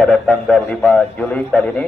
pada tanggal 5 Juli kali ini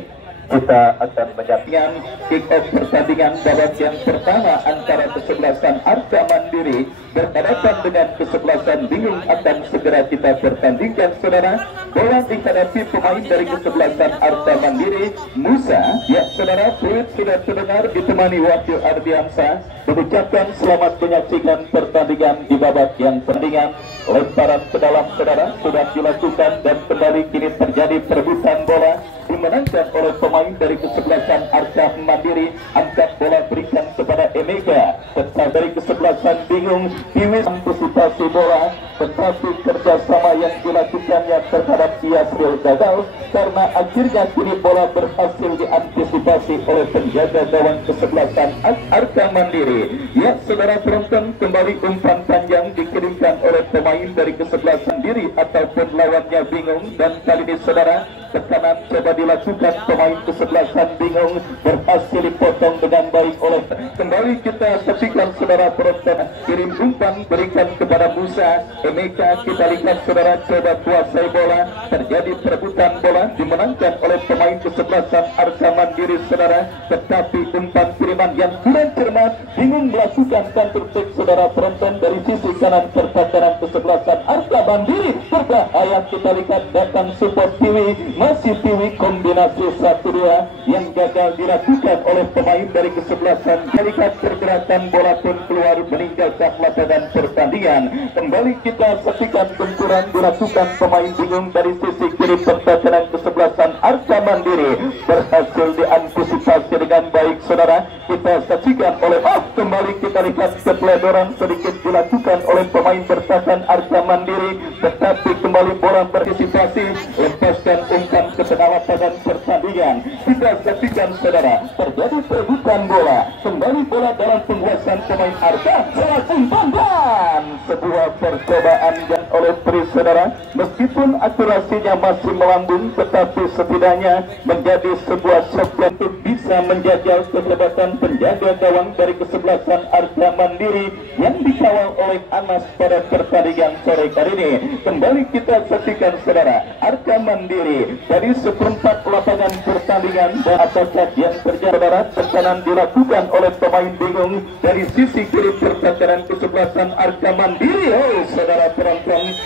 kita akan menyaksikan kick-off pertandingan babak yang pertama antara kesebelasan Arca Mandiri berhadapan dengan kesebelasan Bingung. Akan segera kita pertandingkan, saudara. Bola dihadapi pemain dari kesebelasan Arca Mandiri, Musa. Ya, saudara, peluit sudah terdengar ditemani Wahyu Ardiansa mengucapkan selamat menyaksikan pertandingan di babak yang pertandingan. Lemparan ke dalam, saudara, sudah dilakukan dan kembali kini terjadi perebutan bola dimenangkan oleh pemain dari kesebelasan Arca Mandiri. Angkat bola berikan kepada Emega, serta dari kesebelasan Bingung Piwis antisipasi bola, tetapi kerjasama yang dilakukannya terhadap Yasril gagal karena akhirnya kini bola berhasil diantisipasi oleh penjaga gawang kesebelasan Arca Mandiri. Ya, saudara penonton, kembali umpan panjang dikirimkan oleh pemain dari kesebelasan Mandiri ataupun lawannya Bingung, dan kali ini, saudara, tekanan coba dilakukan pemain kesebelasan Bingung, berhasil dipotong dengan baik oleh. Kembali kita saksikan, saudara penonton, kirim umpan berikan kepada Musa. Emeka, kita lihat, saudara, coba kuasai bola, terjadi perebutan bola dimenangkan oleh pemain kesebelasan Arca Mandiri, saudara, tetapi umpan kiriman yang kurang cermat. Bingung melakukan counter attack, saudara penonton, dari sisi kanan pertahanan kesebelasan Arca Mandiri. Berbahaya, kita lihat datang support Tiwi, masih Tiwi kombinasi 1-2 yang gagal dilakukan oleh pemain dari kesebelasan. Lihat pergerakan bola pun keluar meninggalkan lapangan pertandingan. Kembali kita saksikan benturan dilakukan pemain Bingung dari sisi kiri pertahanan kesebelasan Arca Mandiri, berhasil diantisipasi dengan baik, saudara. Kita saksikan oleh kembali kita lihat kepeledoran sedikit dilakukan oleh pemain bertahan Arca Mandiri, tetapi kembali bola berantisipasi, lepaskan umpan ke tengah lapangan pertandingan. Kita saksikan, saudara, terjadi perebutan bola, kembali bola dalam penguasaan pemain Arca, salah umpan dan sebuah percobaan yang oleh Tri, saudara, meskipun akurasinya masih melambung, tetapi setidaknya menjadi sebuah shot yang bisa menjajal kehebatan penjaga gawang dari kesebelasan Arca Mandiri yang dikawal oleh Anas pada pertandingan sore kali ini. Kembali kita saksikan, saudara, Arca Mandiri dari seperempat lapangan pertandingan, dan apakah yang terjadi, saudara, tekanan dilakukan oleh pemain Bingung dari sisi kiri pertahanan kesebelasan Arca Mandiri. Saudara penonton,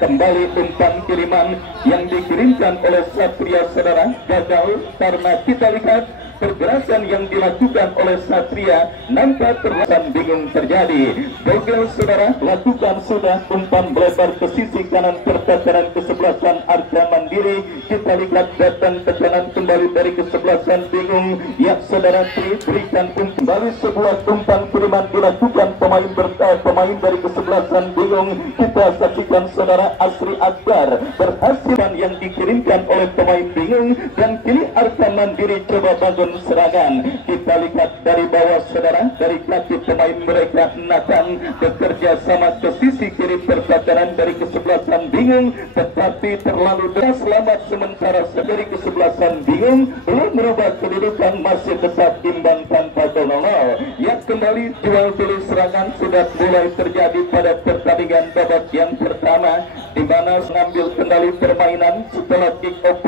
kembali umpan kiriman yang dikirimkan oleh Satria, saudara, gagal karena kita lihat pergerakan yang dilakukan oleh Satria nampak perlahan Bingung terjadi. Bogel, saudara, lakukan sudah umpan melebar ke sisi kanan pertahanan kesebelasan Arca Mandiri. Kita lihat datang tekanan kembali dari kesebelasan Bingung. Ya, saudara, Tri berikan kembali sebuah umpan kiriman dilakukan pemain dari kesebelasan Bingung. Kita saksikan, saudara, Asri Akbar berhasil yang dikirimkan oleh pemain Bingung, dan kini Arca Mandiri coba bangun serangan. Kita lihat dari bawah, saudara, dari kaki pemain mereka Nathan bekerja sama ke sisi kiri pertahanan dari kesebelasan Bingung, tetapi terlalu deras. Selamat sementara dari kesebelasan Bingung belum merubah kedudukan, masih tetap imbang tanpa gol 0. Ya, kembali jual beli serangan sudah mulai terjadi pada pertandingan babak yang pertama, di mana mengambil kendali permainan setelah kick off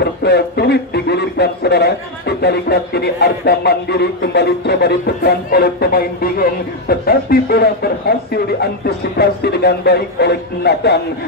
peluit digulirkan, saudara. Kita lihat kini Arca Mandiri kembali coba ditekan oleh pemain Bingung, tetapi bola berhasil diantisipasi dengan baik oleh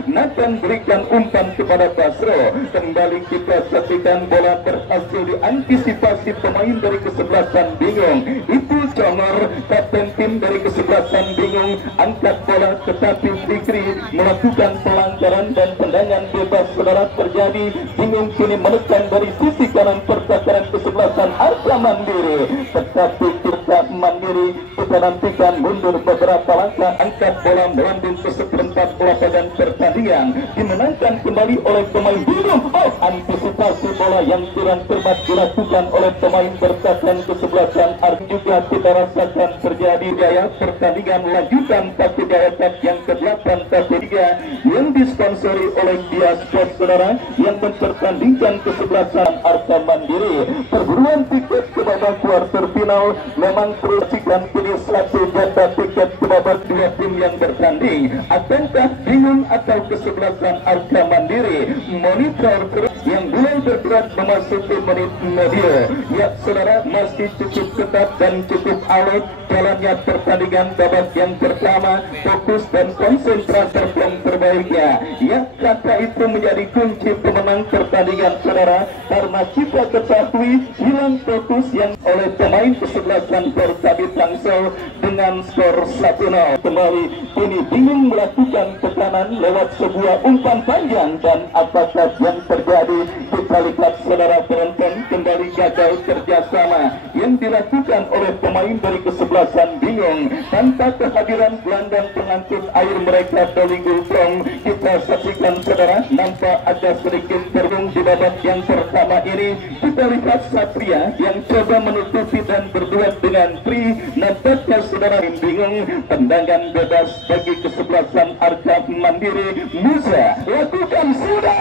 Nathan berikan umpan kepada Basro. Kembali kita saksikan bola berhasil diantisipasi pemain dari kesebelasan Bingung. Itu Congor, kapten tim dari kesebelasan Bingung, angkat bola, tetapi Fikri melakukan pelanggaran dan tendangan bebas, saudara, terjadi. Bingung kini menekan dari sisi kanan pertahanan kesebelasan Arca Mandiri, tetapi Arca Mandiri kita nantikan mundur beberapa langkah, angkat bola melambung ke seperempat lapangan pertandingan, dimenangkan kembali oleh pemain Bingung. Antisipasi bola yang kurang cermat dilakukan oleh pemain bertahan kesebelasan Arca. Juga kita rasakan terjadi gaya pertandingan lanjutan Tapi Daya Cup yang ke-8 Tapi 3 yang disponsori oleh Dia Sport, saudara, yang mempertandingkan kesebelasan Arca Mandiri. Perburuan tiket tiket ke babak quarter final. Memang teruskan kini satu jatah tiket ke babak dua tim yang bertanding. Akankah bingung atau kesebelasan Arca Mandiri? Monitor terus yang belum bergerak memasuki menit media. Ya saudara, masih cukup ketat dan cukup alot jalannya pertandingan babak yang pertama. Fokus dan konsentrasi yang terbaiknya. Ya, kata itu menjadi kunci pemenang pertandingan saudara, karena kita ketahui hilang fokus yang oleh pemain kesebelasan Pertabit Tangsel dengan skor 1-0. Kembali ini bingung melakukan tekanan lewat sebuah umpan panjang, dan apakah yang terjadi? Kita lihat saudara penonton, kembali gagal kerjasama yang dilakukan oleh pemain dari kesebelasan bingung. Tanpa kehadiran gelandang pengangkut air mereka Doli Gultong, kita saksikan saudara, nampak ada sedikit terung di babak yang pertama ini. Kita lihat Satria yang coba menutupi dan berduet dengan Tri. Nampaknya saudara bingung, tendangan bebas bagi kesebelasan Arca Mandiri. Musa lakukan sudah,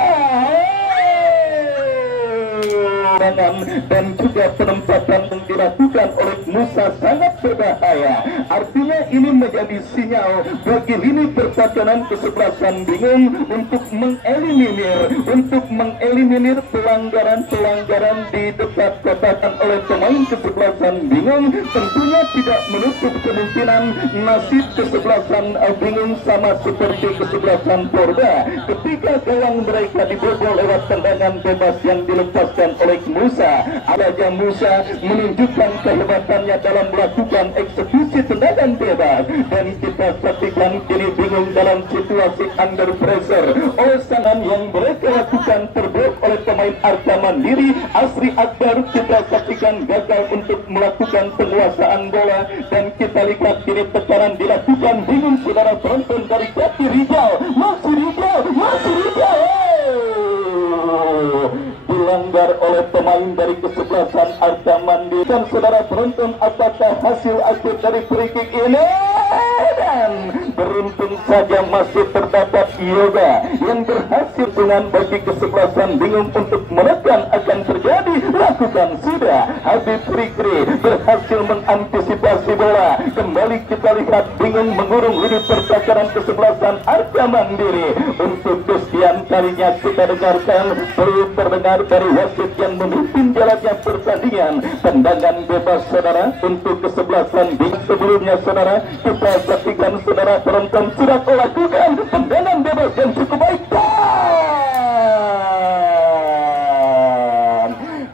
dan juga penempatan yang dilakukan oleh Musa sangat berbahaya. Artinya ini menjadi sinyal bagi lini pertahanan kesebelasan bingung untuk mengeliminir pelanggaran di dekat kotakan oleh pemain kesebelasan bingung. Tentunya tidak menutup kemungkinan nasib kesebelasan bingung sama seperti kesebelasan Porda ketika gawang mereka dibobol lewat tendangan bebas yang dilepaskan oleh Musa. Raja Musa menunjukkan kehebatannya dalam melakukan eksekusi tendangan bebas, dan kita saksikan kini bingung dalam situasi under pressure. Oleh serangan yang mereka lakukan terblok oleh pemain Arca Mandiri. Asri Akbar kita saksikan gagal untuk melakukan penguasaan bola, dan kita lihat kini tekanan dilakukan bingung saudara penonton dari kaki Rijal. Masih Rijal dilanggar oleh pemain dari kesebelasan Arca Mandiri. Dan saudara penonton, apakah hasil akhir dari free kick ini? Dan beruntung saja masih terdapat Yoga yang berhasil dengan bagi kesebelasan bingung untuk menekan akan terjadi. Lakukan sudah, Habib Fikri berhasil mengantisipasi bola. Kembali kita lihat bingung mengurung lini pertahanan kesebelasan Arca Mandiri. Untuk kesekian kalinya kita dengarkan perlu terdengar dari wasit yang memimpin jalannya pertandingan. Tendangan bebas saudara untuk kesebelasan bingung. Sebelumnya saudara, kita saksikan saudara penonton sudah melakukan tendangan bebas yang cukup baik.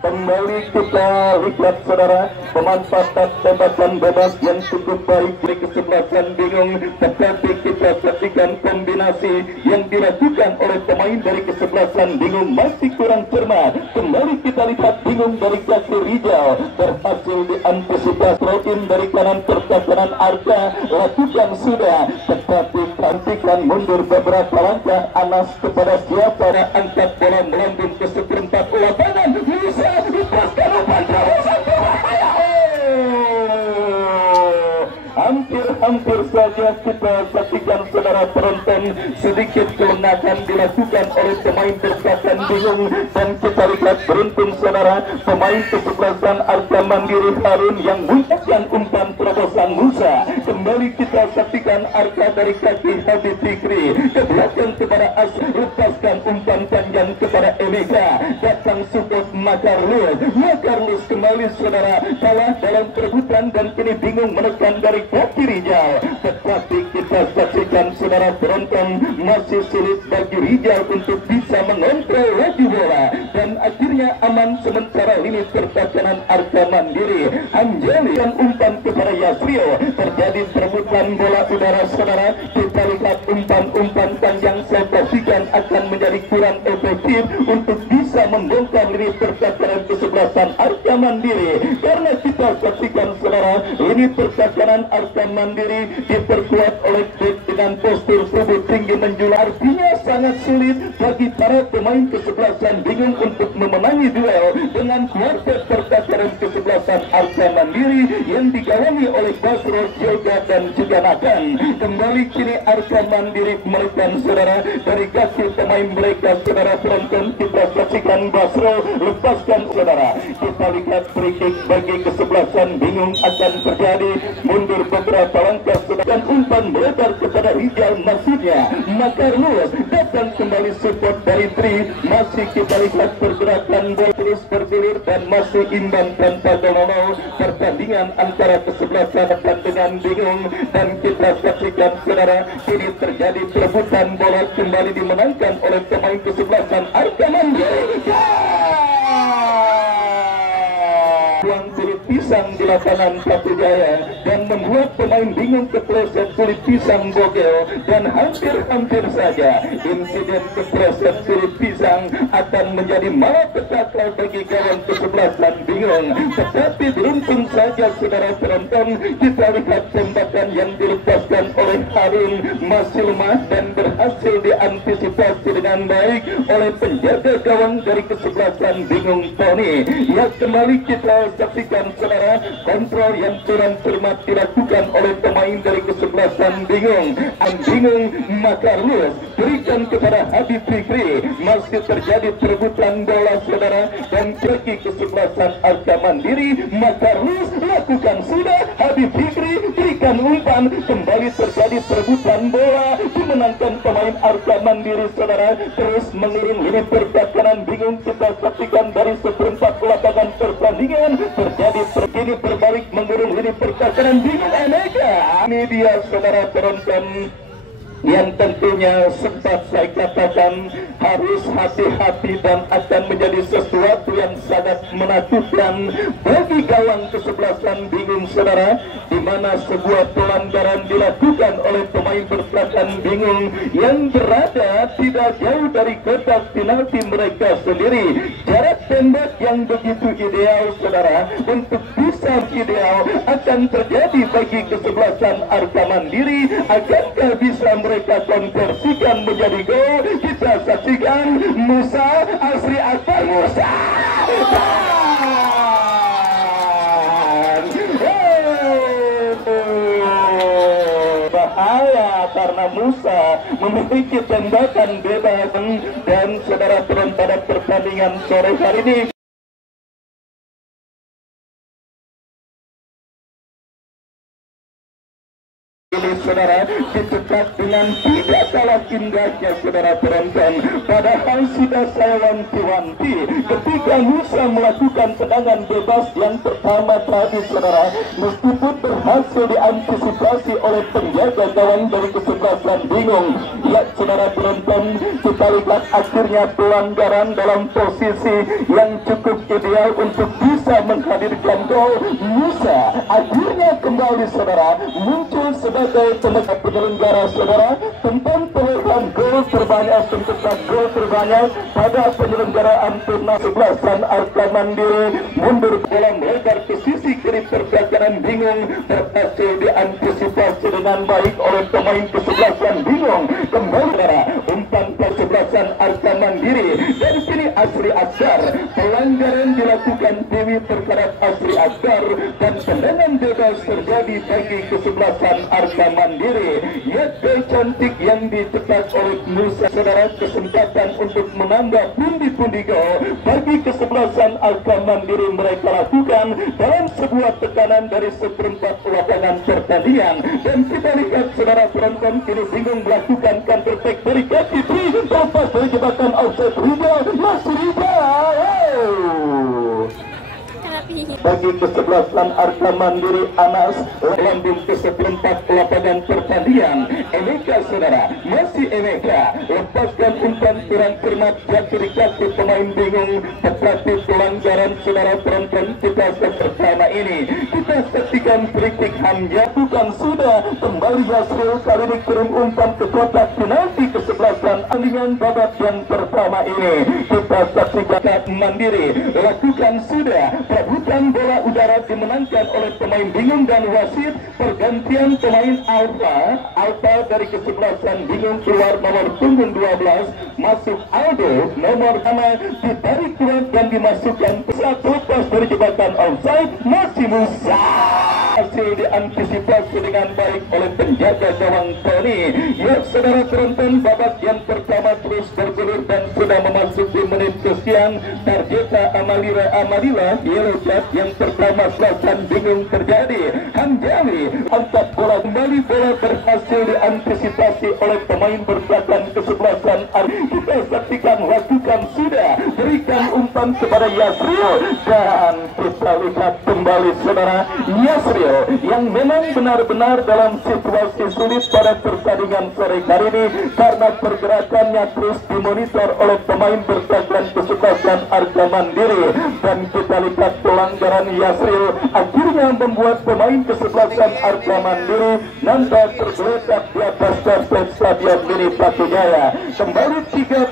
Kembali kita lihat saudara, pemanfaatan tembakan bebas yang cukup baik dari kesebelasan bingung. Tetapi kita saksikan kombinasi yang dilakukan oleh pemain dari kesebelasan bingung masih kurang cermat. Kembali kita lihat bingung dari kaki Rijal berhasil diantisipasi. Throw-in dari kanan pertahanan Arca lakukan sudah, tetapi hentikan mundur beberapa langkah. Anas kepada siapa? Angkat bola melambung ke seperempat lapangan. Bisa lepaskan umpan terobosan berbahaya. Hampir saja kita saksikan saudara penonton, sedikit kelengahan dilakukan oleh pemain pertahanan bingung, dan kita lihat beruntung saudara pemain kesebelasan Arca Mandiri Harun yang munculkan umpan terobosan Musa. Kembali kita saksikan Arca dari kaki Habib Fikri ke belakang kepada As, lepaskan umpan panjang kepada Emeka, datang support Makarlus kembali saudara kalah dalam perebutan, dan kini bingung menekan dari kaki Rijal. Tetapi kita saksikan saudara penonton, masih sulit bagi Rijal untuk bisa mengontrol laju bola, dan akhirnya aman sementara lini pertahanan Arca Mandiri. Anjali dan umpan kepada Yasrio, terjadi perebutan bola udara saudara. Kita lihat umpan panjang saya pastikan akan menjadi kurang efektif untuk bisa membongkar lini pertahanan kesebelasan Arca Mandiri, karena kita saksikan saudara lini pertahanan Arca Mandiri diperkuat oleh bek dengan postur tubuh tinggi menjulang. Artinya sangat sulit bagi para pemain kesebelasan bingung untuk memenangi duel dengan kuartet pertahanan kesebelasan Arca Mandiri yang yang digawangi oleh Basro Yoga dan juga Nathan. Kembali kini Arca Mandiri melakukan saudara dari kaki pemain mereka saudara penonton. Kita saksikan Basro lepaskan saudara. Kita lihat free kick bagi kesebelasan bingung akan terjadi, mundur beberapa langkah sedangkan umpan melebar kepada Rijal maksudnya Makarlus datang kembali support dari Tri. Masih kita lihat pergerakan bola terus bergulir dan masih imbang tanpa gol. Pertandingan antara kesebelasan dengan bingung dan kita saksikan saudara ini terjadi perebutan bola kembali dimenangkan oleh pemain kesebelasan Arca Mandiri. Buang kulit pisang di lapangan Batu Jaya dan membuat pemain bingung kepleset kulit pisang bogel, dan hampir-hampir saja insiden kepleset kulit pisang akan menjadi malapetaka bagi kawan kesebelasan bingung. Tetapi beruntung saja saudara penonton, kita lihat tembakan yang dilepaskan oleh Harun masih lemah dan berhasil diantisipasi dengan baik oleh penjaga gawang dari kesebelasan bingung Tony. Ya, kembali kita saksikan saudara kontrol yang kurang cermat dilakukan oleh pemain dari kesebelasan bingung. Bingung Makarlus berikan kepada Habib Fikri, masih terjadi perebutan bola saudara dan bagi kesebelasan Arca Mandiri. Makarlus lakukan sudah, Habib Fikri berikan umpan, kembali terjadi perebutan bola dimenangkan pemain Arca Mandiri saudara. Terus mengirim lini pertahanan bingung kita saksikan dari seperempat lapangan pertandingan terjadi terkini berbalik mengurung lini pertahanan bingung Emeka. Ini dia saudara penonton yang tentunya sempat saya katakan harus hati-hati dan akan menjadi sesuatu yang sangat menakutkan bagi gawang kesebelasan bingung saudara, di mana sebuah pelanggaran dilakukan oleh pemain bertahan bingung yang berada tidak jauh dari kotak penalti mereka sendiri. Jarak tembak yang begitu ideal saudara, untuk bisa ideal akan terjadi bagi kesebelasan Arca Mandiri. Akankah bisa mereka konversikan menjadi gol? Kita saksikan Musa Asri Akbar. Musa bahaya karena Musa memiliki tembakan bebas. Dan saudara penonton pada pertandingan sore hari ini saudara dicetak dengan tidak kalah indahnya saudara penonton. Padahal sudah saya wanti-wanti ketika Musa melakukan tendangan bebas yang pertama tadi saudara, meskipun berhasil diantisipasi oleh penjaga gawang dari kesebelasan bingung. Ya saudara penonton, kita lihat akhirnya pelanggaran dalam posisi yang cukup ideal untuk bisa menghadirkan gol. Musa akhirnya kembali saudara muncul sebagai penyelenggara saudara tentang perolehan gol terbanyak, pencetak gol terbanyak pada penyelenggaraan turnamen kesebelasan Arca Mandiri. Mundur bola melebar ke sisi kiri pertahanan bingung, berhasil diantisipasi dengan baik oleh pemain kesebelasan bingung. Kembali saudara umpan kesebelasan Arca Mandiri dari sini Asri Akbar. Pelanggaran dilakukan Dewi terhadap Asri Akbar dan tendangan bebas terjadi bagi kesebelasan Arca Mandiri. Ya, gol cantik yang dicetak oleh Musa saudara, kesempatan untuk menambah pundi-pundi gol bagi kesebelasan Arca Mandiri mereka lakukan dalam sebuah tekanan dari seperempat lapangan pertandingan. Dan kita lihat saudara penonton, kini bingung melakukan counter attack dari kaki Tri, lepas dari jebakan offside Rijal, masih Rijal. Bagi kesebelasan Arca Mandiri Anas landing ke seperempat lapangan pertandingan. Emeka saudara, masih Emeka lepaskan umpan kurang cermat jatuh di kaki pemain bingung. Tetapi pelanggaran saudara penonton kita pertama ini kita saksikan free kick Hamzah bukan sudah kembali Yasril kali ini kirim umpan ke kotak penalti kesebelasan pertandingan babak yang pertama ini. Kita saksikan Mandiri lakukan sudah perebutan bola udara dimenangkan oleh pemain bingung dan wasit. Pergantian pemain Alfa dari kesebelasan bingung keluar nomor punggung 12, masuk Aldo nomor 5, ditarik keluar dan dimasukkan saat lepas dari jebakan offside masih Musa. berhasil diantisipasi dengan baik oleh penjaga gawang Tony. Ya saudara penonton, babak yang pertama terus bergulir dan sudah memasuki menit kesekian. Tarjeta Amalila Yellow Card yang pertama selatan bingung terjadi. Hamjali angkat bola kembali, bola berhasil diantisipasi oleh pemain bertahan kesebelasan. Kita saksikan, lakukan sudah, berikan umpan kepada Yasril dan kita lihat kembali saudara Yasril yang memang benar-benar dalam situasi sulit pada pertandingan sore hari ini karena pergerakannya terus dimonitor oleh pemain bertahan kesebelasan Arca Mandiri, dan kita lihat pelanggaran Yasril akhirnya membuat pemain kesebelasan Arca Mandiri nampak tergeletak di atas karpet Stadion Mini Batu Jaya. Kembali tiga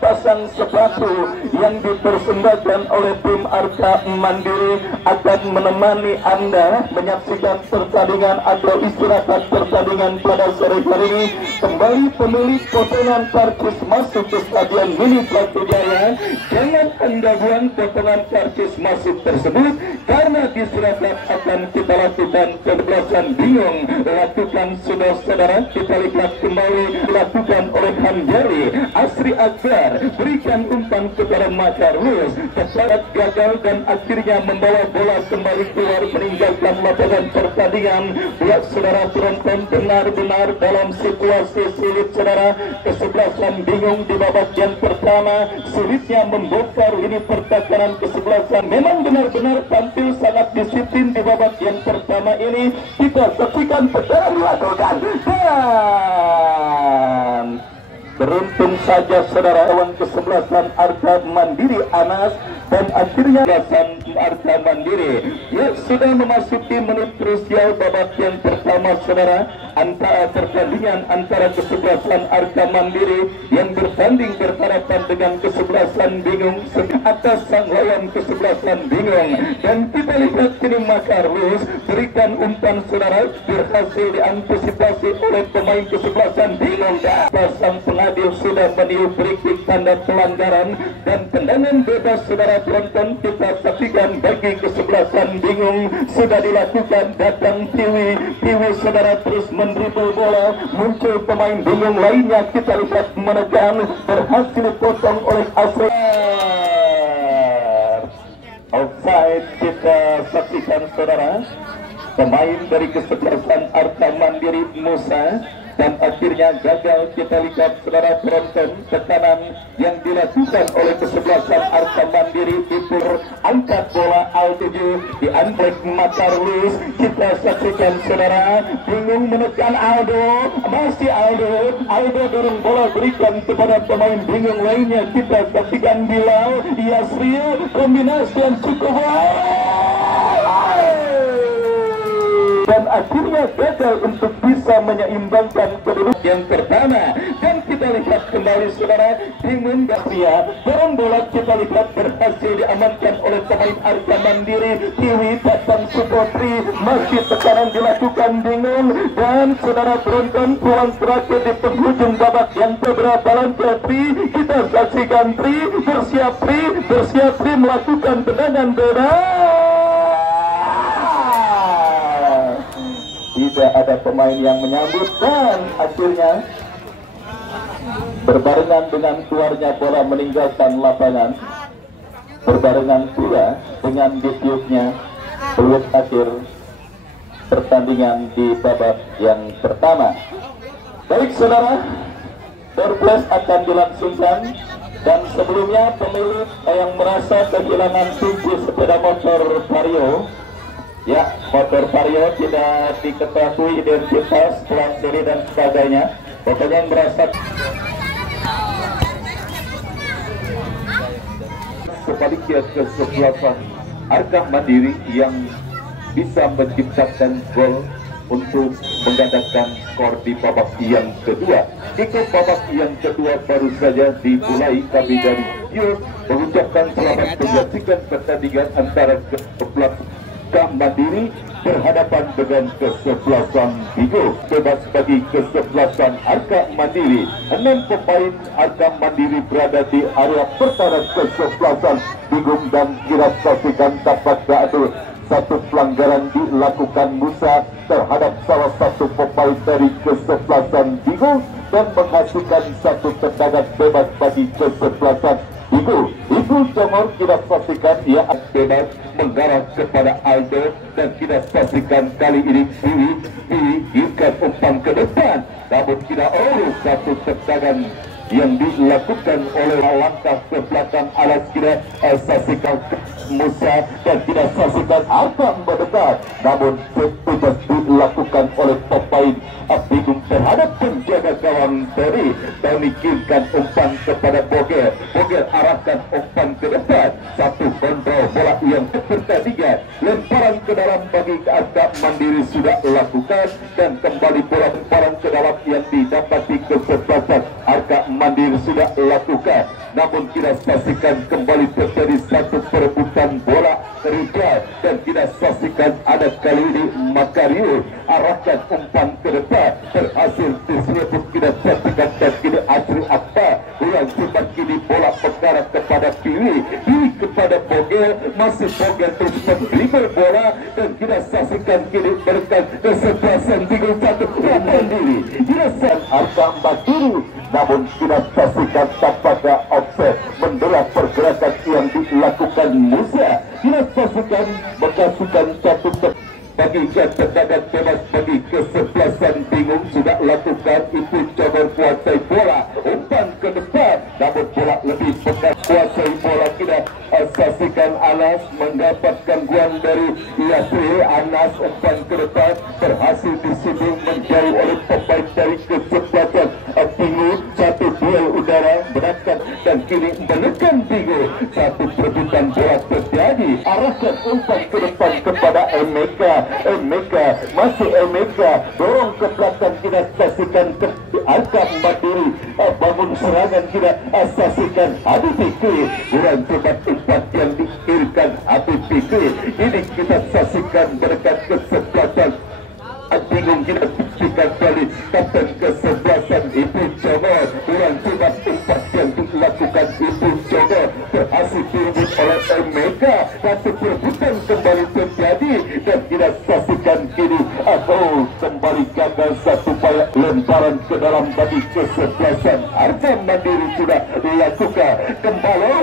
pasang sepatu yang dipersembahkan oleh tim Arca Mandiri akan menemani Anda menyaksikan pertandingan atau istirahat pertandingan pada sore hari ini. Kembali pemilik potongan karcis masuk ke Stadion Mini Batu Jaya. Jangan Anda buang potongan karcis masuk tersebut karena istirahat akan kita lakukan kesebelasan bingung. Lakukan sudah saudara, kita lihat kembali dilakukan oleh Hamjali. Asri Akbar berikan umpan kepada Makarus, tepat gagal dan akhirnya membawa bola kembali keluar meninggalkan lapangan pertandingan. Buat saudara penonton benar-benar dalam situasi sulit saudara. Kesebelasan bingung di babak yang pertama, sulitnya membongkar ini pertahanan kesebelasan. Memang benar-benar tampil sangat disiplin di babak yang pertama ini. Kita saksikan pertandingan dilakukan dan beruntung saja saudara lawan kesebelasan Arca Mandiri Anas, dan akhirnya kesebelasan Arca Mandiri ya sudah memasuki menit krusial babak yang pertama saudara. Antara pertandingan antara kesebelasan Arca Mandiri yang bertanding berhadapan dengan kesebelasan bingung atas sang lawan kesebelasan bingung, dan kita lihat kini Makarus berikan umpan saudara, berhasil diantisipasi oleh pemain kesebelasan bingung. Pasang pengadil sudah meniup berikut tanda pelanggaran dan tendangan bebas saudara penonton. Kita saksikan bagi kesebelasan bingung sudah dilakukan. Datang Tiwi saudara terus mendribble bola, muncul pemain bingung lainnya, kita lihat menekan, berhasil potong oleh Asri. Offside kita saksikan saudara, pemain dari kesebelasan Arca Mandiri Musa, dan akhirnya gagal. Kita lihat saudara penonton, tekanan yang dilakukan oleh kesebelasan Arca Mandiri itu angkat bola Al7 di Andrek Makarlus. Kita saksikan saudara, bingung menekan Aldo, masih Aldo dorong bola berikan kepada pemain bingung lainnya. Kita saksikan Bilal Yasril, kombinasi yang cukup dan akhirnya gagal untuk bisa menyeimbangkan kedudukan yang pertama. Dan kita lihat kembali saudara, bingung Gafria dorong bola, kita lihat berhasil diamankan oleh pemain Arca Mandiri. Tiwi datang Supotri, masih tekanan dilakukan bingung, dan saudara penonton peluang terakhir di penghujung babak yang beberapa langkah. Kita saksikan bersiap melakukan tendangan bebas. Tidak ada pemain yang menyambut, dan akhirnya berbarengan dengan keluarnya bola meninggalkan lapangan, berbarengan pula dengan ditiupnya peluit akhir pertandingan di babak yang pertama. Baik saudara, doorplay akan dilangsungkan, dan sebelumnya pemilik yang merasa kehilangan kunci sepeda motor Vario, ya, motor Vario tidak diketahui identitas, plat seri dan sebagainya. Pokoknya yang merasa sebaliknya kesebelasan Arca Mandiri yang bisa menciptakan gol untuk menggandakan skor di babak yang kedua. Jika babak yang kedua baru saja dimulai, kami dari Studio mengucapkan selamat menyaksikan pertandingan antara kesebelasan Arca Mandiri berhadapan dengan kesebelasan Bingung. Bebas bagi kesebelasan Arca Mandiri. 6 pemain Arca Mandiri berada di area pertahanan kesebelasan Bingung, dan kita saksikan tapak gaduh satu pelanggaran dilakukan Musa terhadap salah satu pemain dari kesebelasan Bigo dan menghasilkan satu tendangan bebas bagi kesebelasan Bigo. Ibu Jomor kita saksikan ia bebas mengarah kepada Aldo dan kita saksikan kali ini Biwi ikat umpan ke depan, namun tidak satu tendangan yang dilakukan oleh langkah ke belakang alas kita saksikan Musa dan tidak saksikan akan mendekat, namun bebas dilakukan oleh pemain Bigung terhadap penjaga gawang dari memikirkan umpan kepada Boger arahkan umpan ke depan, satu kontrol bola yang pertandingan, lemparan ke dalam bagi Arka Mandiri sudah lakukan dan kembali bola lemparan ke dalam yang didapati kesebelasan Arka Mandiri sudah lakukan, namun kita saksikan kembali terjadi satu perebutan bola kerja dan kita saksikan ada kali ini Makario arahkan umpan ke depan, berhasil disebut kita saksikan dan kini Asri Akta yang sempat kini bola mengarah kepada Piwi kepada Boger, masih Boger terus memberikan bola dan kita saksikan kini berkat kesebelasan 31 Mandiri dirasakan Arka Mandiri, namun kita saksikan tampaknya offset mendelah pergerakan yang dilakukan Musa. Kita saksikan menghasilkan satu bagi tendangan bebas bagi kesebelasan Bingung sudah lakukan itu coba kuasai bola umpan ke depan, namun bola lebih pekat kuasai bola. Kita saksikan Anas mendapat gangguan dari Yasri, Anas umpan ke depan berhasil disudung menjauh oleh pemain dari kesebelasan Bingung, satu duel udara berangkat dan kini menekan Bingung, satu perebutan bola terjadi, arahkan umpan ke depan kepada Emeka masih Emeka dorong ke belakang, kita saksikan ke Arka Mandiri bangun serangan, kita saksikan Habib Fikri kurang cepat umpan yang dikirimkan Habib Fikri, ini kita saksikan berkat kesebelasan Bingung. Kita saksikan kali kapten kesebelasan Ibu Jomor kurang cepat umpan yang dilakukan Ibu Jomor berhasil direbut oleh Emeka, satu perebutan kembali terjadi dan kita saksikan kini kembali gagal satu upaya lemparan ke dalam bagi kesebelasan Arka Mandiri sudah dilakukan kembali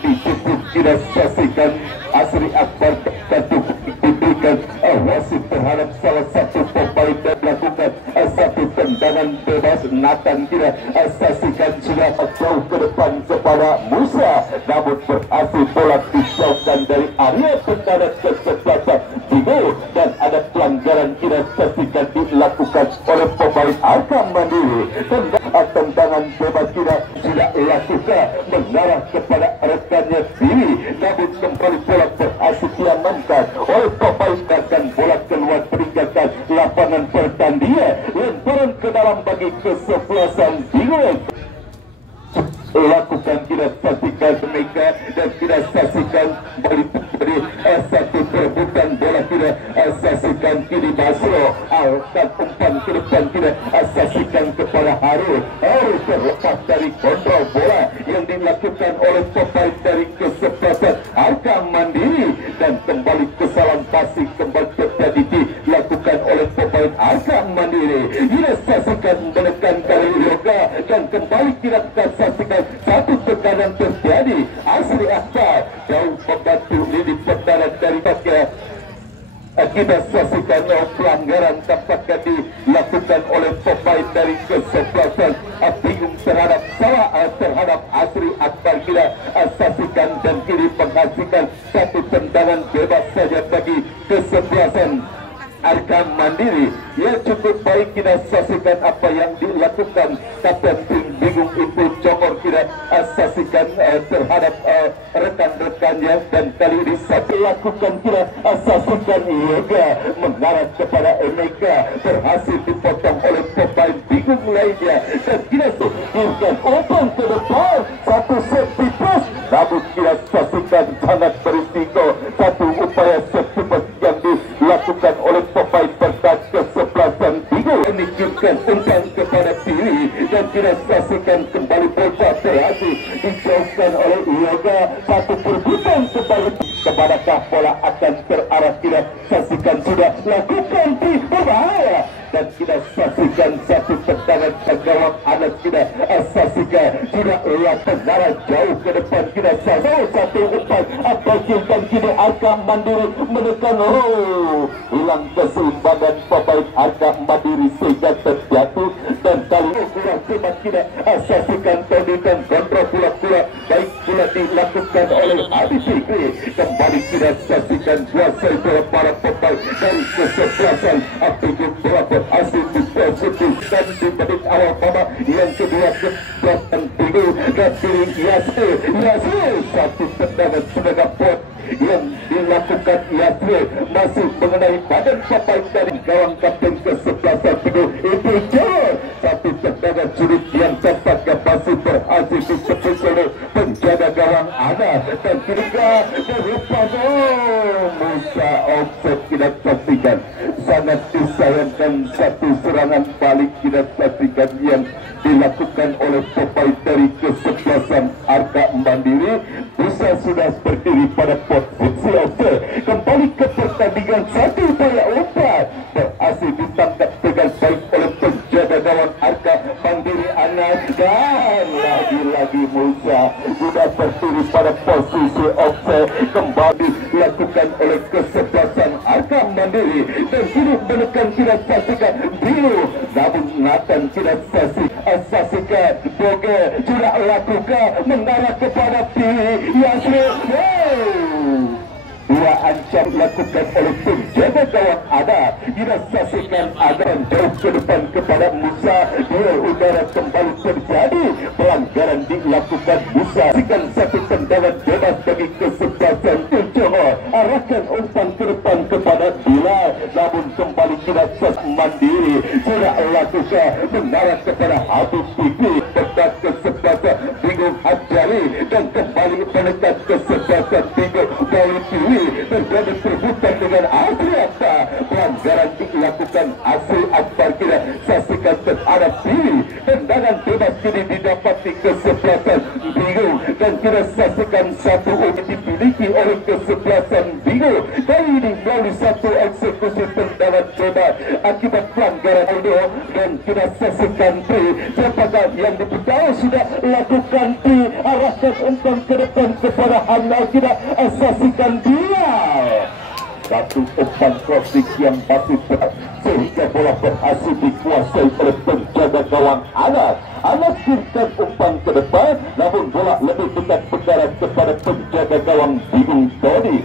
dijemput. Kita saksikan Asri Akbar satu diberikan wasit terhadap salah satu pemain dan melakukan satu tendangan bebas. Nathan kita saksikan sudah jauh ke depan kepada Musa, namun berhasil bola dijauhkan dari area tendangan kesebelasan Bigo dan ada pelanggaran kita saksikan dilakukan oleh pemain Arka Mandiri. Tendangan bebas kita sudah lakukan mengarah kepada rekannya sendiri, namun kembali bola berhasil diamankan oleh pemain dan bola keluar peningkatan lapangan pertandingan, lemparan ke dalam bagi kesebelasan Bigo lakukan. Kita saksikan mereka dan kita saksikan balik dari satu perebutan bola. Kita saksikan kini Basro alkan umpan ke depan, kita saksikan kepada Harul terlepas dari kontrol bola yang dilakukan oleh pemain dari kesebelasan Arka Mandiri dan kembali kesalahan passing kembali terjadi dilakukan oleh pemain Arka Mandiri. Kita saksikan menekan kali Yoga dan kembali kita saksikan satu tekanan terjadi. Asri Akbar jauh membantu lini pertahanan dari Pasca. Kita saksikan pelanggaran tampaknya dilakukan oleh pemain dari kesebelasan Bingung terhadap terhadap Asri Akbar. Kita saksikan dan kini menghasilkan satu tendangan bebas saja bagi kesebelasan Arka Mandiri. Ya, cukup baik kita saksikan apa yang dilakukan Kapten Bingung Ibu Jomor. Kita saksikan terhadap rekan-rekannya dan kali ini satu lakukan kita saksikan Yoga mengarah kepada Emeka berhasil dipotong oleh pemain Bingung lainnya dan kita saksikan umpan ke depan, satu safety pass, namun kita saksikan sangat berisiko satu upaya safety pass yang dilakukan oleh pemain berkat kesebelasan Bingung menunjukkan umpan kepada Piwi dan kita saksikan kembali bola berhasil dijauhkan oleh Yoga, satu perebutan kembali kepada bola akan nanti berbahaya. Dan kita saksikan satu tendangan gawang anak kita saksikan sudah tendangan jauh ke depan kita satu umpan atau jilkan kini Arka Mandiri menekan hilang keseimbangan pemain Arka Mandiri sehingga terjatuh dan kali kurang teman kita saksikan tendangan kontrol pula baik pula dilakukan oleh Adi Fikri. Kembali kita saksikan kuasai bola para pemain dari kesebelasan Abdul berapa asing positif dan di menit awal mama yang kedua kesebelasan Bigu dan kiri Yasir satu tendangan setengah pot yang dilakukan Yasir masih mengenai badan pemain dari gawang kapten kesebelasan Bigu itu jauh satu tendangan sulit yang tampaknya masih berhasil ditepis oleh penjaga gawang anak dan ketiga berupaya Musa offset kita saksikan sangat disayangkan satu serangan balik kita saksikan yang dilakukan oleh pemain dari kesebelasan Arka Mandiri. Musa sudah berdiri pada posisi offset kembali ke pertandingan satu upaya umpan berhasil ditangkap dengan baik oleh penjaga gawang Arka Mandiri anak dan lagi-lagi Musa sudah berdiri pada posisi offset kembali dilakukan oleh kesebelasan Arka Mandiri dan kini menekan kita saksikan biru namun Nathan kita saksikan Boge sudah lakukan mengarah kepada Yasir dua ancam dilakukan oleh penjaga gawang ada kita saksikan ada jauh ke depan kepada Musa duel udara kembali terjadi pelanggaran dilakukan Musa saksikan satu tendangan bebas bagi kesebelasan Johor arahkan umpan ke depan kepada Bila namun kembali kita Mandiri sudah lakukan mengarah kepada Habib Fikri dekat kesebelasan Bingung Hajari dan kembali menekan kesebelasan Bingung dari Piwi terjadi perbuatan dengan Adriata pelanggaran dilakukan Asri Akbar kita saksikan terhadap Piwi tendangan bebas kini didapati kesebelasan Bingung dan kita saksikan satu unit dimiliki oleh kesebelasan Bingung kali ini melalui satu eksekusi tendangan bebas akibat pelanggaran Aldo dan kita saksikan siapakah yang dipercaya sudah lakukan arahkan umpan ke depan kepada Hamna kita saksikan dia satu umpan crossing yang pasti berat sehingga bola berhasil dikuasai oleh penjaga gawang anak kirkan umpan ke depan namun bola lebih dekat bergerak kepada penjaga gawang Bingung Tony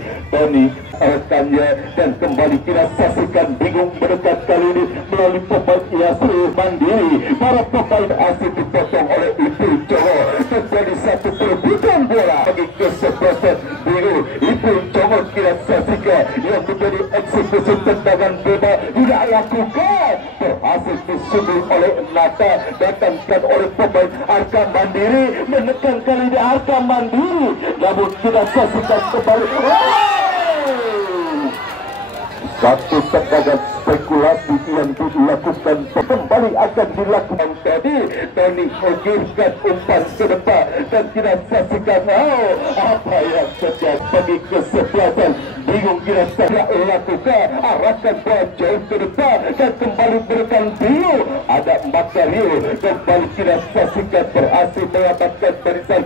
rekannya dan kembali kita saksikan Bingung mendekat kali ini melalui pemain Yasir Mandiri para pemain asing dipotong oleh Ibu Jowo terjadi satu perebutan bola bagi kesebelasan Bingung Ibu Jowo kita saksikan yang menjadi eksekusi tendangan bebas tidak lakukan berhasil disundul oleh Nata datangkan oleh pemain Arka Mandiri menekan kali ini Arka Mandiri namun tidak saksikan kembali satu tendangan spekulasi yang dilakukan kembali akan dilakukan tadi Tony menggiurkan umpan ke depan dan tidak saksikan apa yang terjadi bagi kesebelasan Bingung kita tidak lakukan arahkan bola jauh ke depan dan kembali berikan Bingung ada Makario kembali tidak saksikan berhasil mendapatkan barisan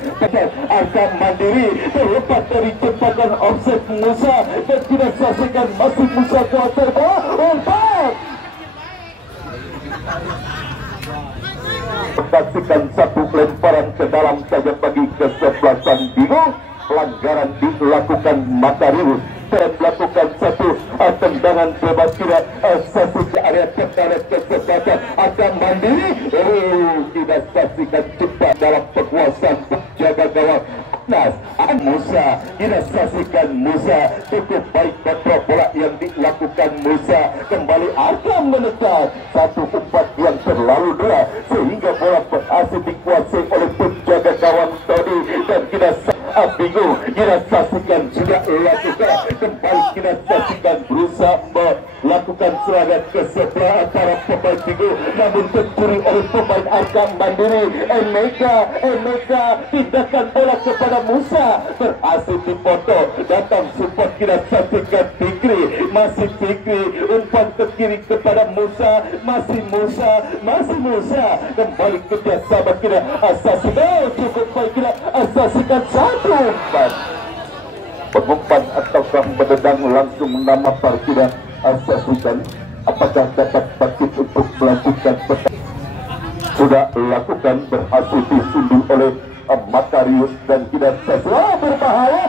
Arka Mandiri terlepas dari jebakan offset Musa dan tidak saksikan masih Musa kuasa umpan saksikan satu lemparan ke dalam saja bagi kesebelasan Bingung pelanggaran dilakukan Makarius dan melakukan satu tendangan bebas tidak satu ke area tertarik kesempatan akan Mandiri tidak saksikan cepat dalam penguasaan jaga gawang Musa tidak saksikan Musa cukup baik kontrol bola yang dilakukan Musa kembali akan menekan satu umpan yang terlalu deras sehingga bola berhasil dikuasai oleh penjaga gawang Tony dan tidak bingung. Kita saksikan sudah lakukan kembali, kita saksikan berusaha melakukan serangan ke sebelah antara pemain bingung, namun tercuri oleh pemain Arkam Mandiri. Emeka tindakan bola kepada Musa berhasil dipoto, datang support, kita saksikan Fikri, masih Fikri umpan ke kiri kepada Musa, masih Musa kembali kerjasama kita asasikan, cukup baik kita asasikan satu umpan, pengumpan ataukah menendang langsung nama kita asasikan. Apakah dapat bangkit untuk melanjutkan pertandingan? Sudah lakukan, berhasil disundul oleh Makarius dan tidak sesuai. Berbahaya.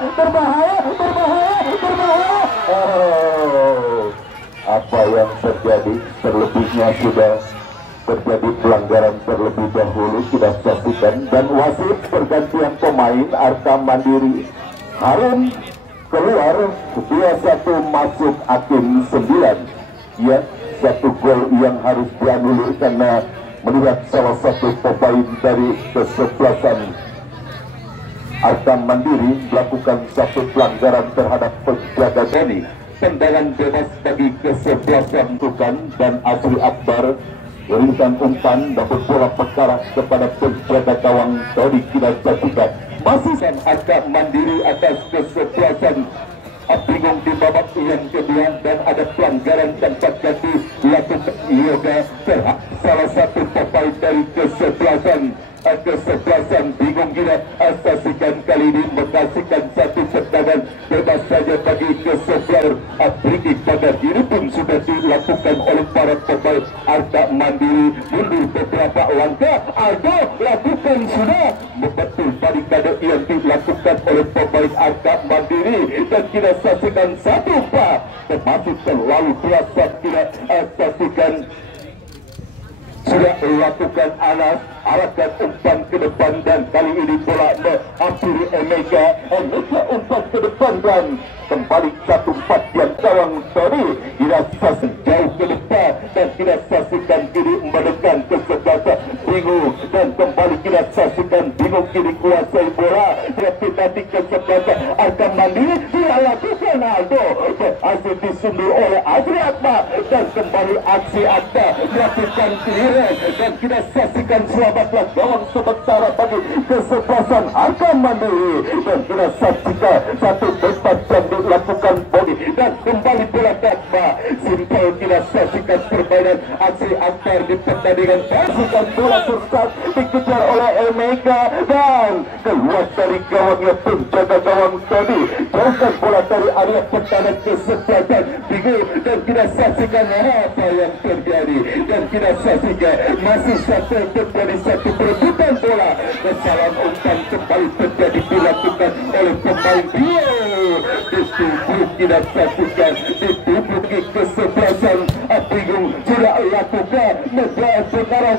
Apa yang terjadi? Terlebihnya sudah terjadi pelanggaran terlebih dahulu, kita saksikan, dan wasit pergantian pemain Arkam Mandiri. Harun keluar, 2-1 masuk Hakim 9. Ya, satu gol yang harus dianulir karena melihat salah satu pemain dari kesebelasan Arkam Mandiri melakukan satu pelanggaran terhadap penjaga Dani. Tendangan bebas bagi kesebelasan Tukan dan Asri Akbar berikan umpan, dapat bola perkara kepada penjaga gawang Dodi. Kita saksikan masih Arkam Mandiri atas kesebelasan bingung di babak yang kedua, dan ada pelanggaran tempat ganti dilakukan yoga terhadap salah satu pemain dari kesebelasan bingung. Kita saksikan kali ini menghasilkan satu tendangan bebas saja bagi kesebelasan. Free pada diri pun sudah dilakukan oleh para pemain Arkam Mandiri. Mundur beberapa langkah, Aldo lakukan sudah betul balik kado yang dilakukan oleh pemain Arkam Mandiri, dan kita saksikan satu pak termasuk terlalu terasa. Kita saksikan sudah lakukan Anas, arahkan umpan ke depan, dan kali ini bola menghampiri Emeka umpan ke depan dan kembali 1-4 yang gawang Tony. Dirasa jauh ke depan dan tidak saksikan kiri mendekat ke sebelah bingung, dan kembali kita saksikan bingung kiri kuasai bola, tapi tadi ke sebelah Arkam Mandiri dia lakukan Aldo, berhasil disundur oleh Asri Akbar, dan kembali aksi Akbar melakukan clearance, dan kita saksikan selamatlah gawang sementara bagi kesebelasan Arkam Mandiri, dan kita saksikan satu tempat yang dilakukan body, dan kembali bola Akbar. Simpel kita saksikan permainan aksi Akbar di pertandingan. Saksikan bola tersesat dikejar oleh Emeka dan keluar dari gawangnya penjaga gawang tadi, jauhkan bola dari area pertahanan kesebelasan bingung, dan kita saksikan apa yang terjadi, dan kita saksikan masih terjadi satu perebutan bola. Kesalahan umpan kembali terjadi dilakukan oleh pemain dia. Ditubuh tidak saksikan, ditubuh ke kesebelasan bingung sudah lakukan menjadi perkara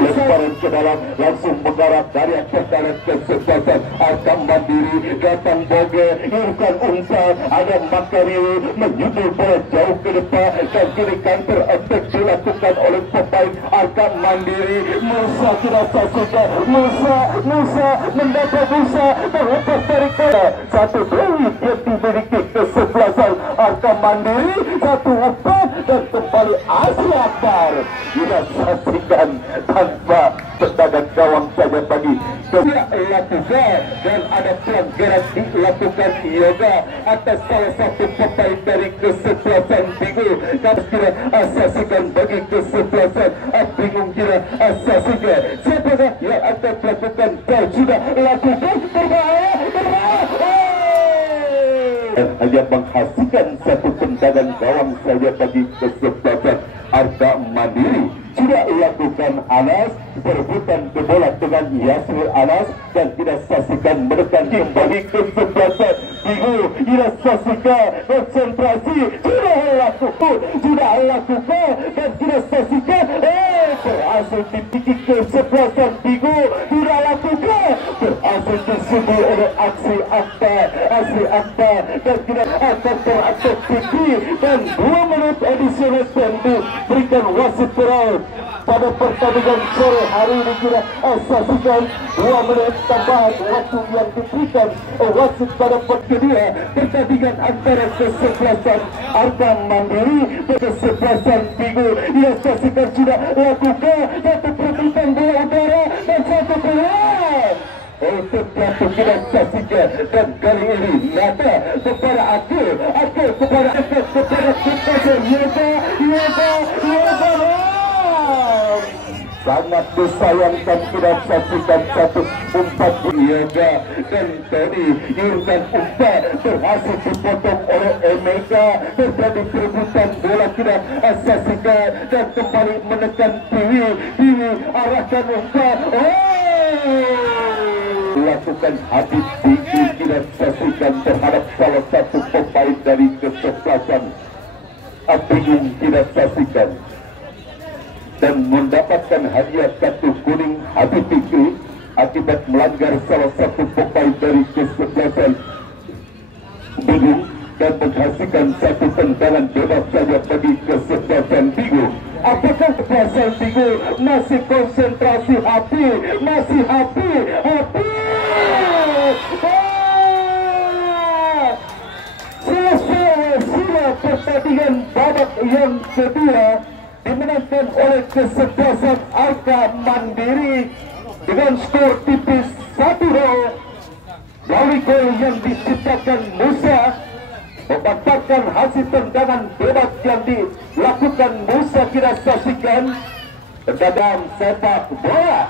lemparan ke dalam, langsung mengarah dari pertahanan kesebelasan Arkam Mandiri. Datang Boge, bukan umpan, ada Makarius menyundul bola jauh ke depan, dan kini counter attack dilakukan oleh pemain Arkam Mandiri. Musa tidak saksikan, Musa mendapat Musa terlepas dari bola. Satu dewi yang dimiliki kesebelasan Arkam Mandiri, satu umpan, dan kembali Asri Akbar. Kita saksikan tanpa tendangan gawang saja bagi tidak lakukan, dan ada pelanggaran dilakukan yoga atas salah satu pemain dari kesebelasan bingung. Kami kira asasikan bagi kesebelasan bingung, kira asasikan siapakah yang akan melakukan, kau sudah lakukan, berbahaya. Dan hanya menghasilkan satu tendangan gawang saja bagi kesebelasan Arkam Mandiri. Sudah lakukan Anas, perebutan ke bola dengan Yasir Anas, dan tidak saksikan menekan kembali kesebelasan bingung. Tidak saksikan konsentrasi, sudah lakukan, dan tidak saksikan berhasil dipikir kesebelasan bingung. Tidak lakukan, berhasil disundul oleh Asri Akbar, dan tidak akan beraktif tinggi, dan 2 menit additional time berikan wasit terakhir pada pertandingan sore hari ini kita saksikan 2 menit tambahan waktu yang diberikan wasit pada part kedua pertandingan antara kesebelasan Arka Mandiri dan kesebelasan Bigo. Ia saksikan sudah lakukan satu perebutan bola udara dan satu peluang untuk jatuh kita saksikan, dan kali ini nyata kepada aku kepada kita Yoga sangat disayangkan tidak saksikan satu umpan Yoga dan Tony Yurkan umpan berhasil dipotong oleh Emeka. Terjadi perebutan bola tidak saksikan dan kembali menekan Tiwi arahkan umpan lakukan Habib Diki tidak saksikan terhadap salah satu pemain dari kesebelasan Bingung tidak saksikan dan mendapatkan hadiah kartu kuning Habib Diki akibat melanggar salah satu pemain dari kesebelasan Bingung dan menghasilkan satu tendangan bebas saja bagi kesebelasan Bingung. Apakah kesebelasan Bingung masih konsentrasi masih happy selesai pertandingan babak yang kedua dimenangkan oleh kesebelasan Arka Mandiri dengan skor tipis 1-0 melalui gol yang diciptakan Musa, membatalkan hasil tendangan bebas yang dilakukan Musa. Kita saksikan dalam sepak bola.